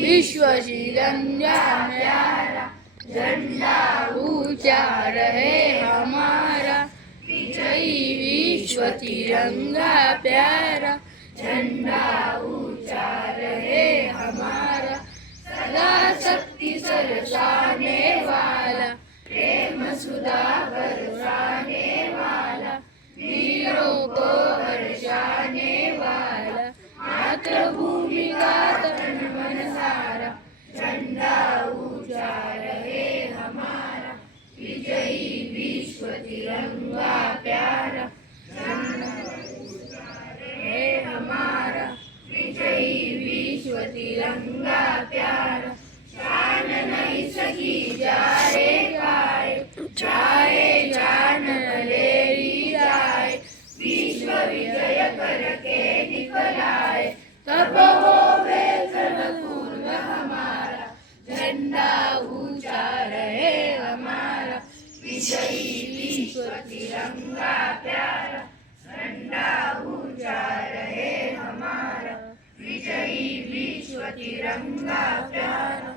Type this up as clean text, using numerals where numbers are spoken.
विश्व तिरंगा प्यारा, झंडा ऊंचा रहे हमारा। विजयी विश्व तिरंगा प्यारा, झंडा ऊंचा रहे हमारा। सदा शक्ति सरसाने वाला, प्रेम सुधा बरसाने वाला, वीरों को हर्षाने वाला, मातृभूमि का तन मन सारा। झंडा ऊंचा रहे हमारा, विजयी विश्व तिरंगा प्यारा, झंडा ऊंचा रहे हमारा। विजयी विश्व तिरंगा प्यारा, शान नहीं सकी जाए गाए, जाए जान ले जाए। विश्व विजय करके निकलाए, तब होवे रणपूर्ण हमारा। झंडा ऊंचा रहे हमारा, विजयी विश्व तिरंगा प्यारा, झंडा ऊंचा रहे हमारा। विजयी विश्व तिरंगा प्यारा।